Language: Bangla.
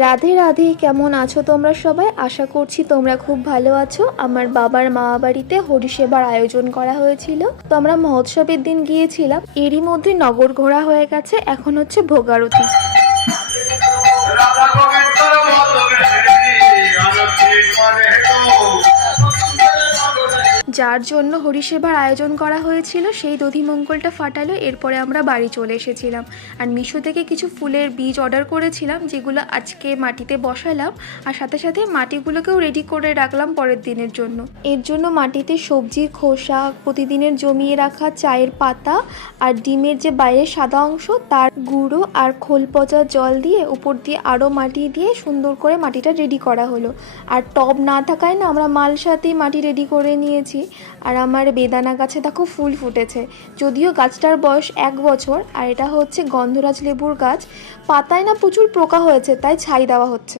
রাধে রাধে, কেমন আছো তোমরা সবাই? আশা করছি তোমরা খুব ভালো আছো। আমার বাবার মামা বাড়িতে হরিসেবার আয়োজন করা হয়েছিল, তো আমরা মহোৎসবের দিন গিয়েছিলাম। এরই মধ্যে নগর ঘোরা হয়ে গেছে, এখন হচ্ছে ভোগারতি। যার জন্য হরিসেবার আয়োজন করা হয়েছিল সেই দধিমঙ্গলটা ফাটালো। এরপরে আমরা বাড়ি চলে এসেছিলাম, আর মিশো থেকে কিছু ফুলের বীজ অর্ডার করেছিলাম, যেগুলো আজকে মাটিতে বসালাম, আর সাথে সাথে মাটিগুলোকেও রেডি করে রাখলাম পরের দিনের জন্য। এর জন্য মাটিতে সবজির খোসা, প্রতিদিনের জমিয়ে রাখা চায়ের পাতা, আর ডিমের যে বাইরের সাদা অংশ তার গুঁড়ো আর খোল পচা জল দিয়ে উপর দিয়ে আরও মাটি দিয়ে সুন্দর করে মাটিটা রেডি করা হলো। আর টব না থাকায় না আমরা মালসাতেই মাটি রেডি করে নিয়েছি। আর আমার বেদানা গাছে দেখো ফুল ফুটেছে, যদিও গাছটার বয়স 1 বছর। আর এটা হচ্ছে গন্ধরাজ লেবুর গাছ, পাতায় না প্রচুর পোকা হয়েছে, তাই ছাই দেওয়া হচ্ছে।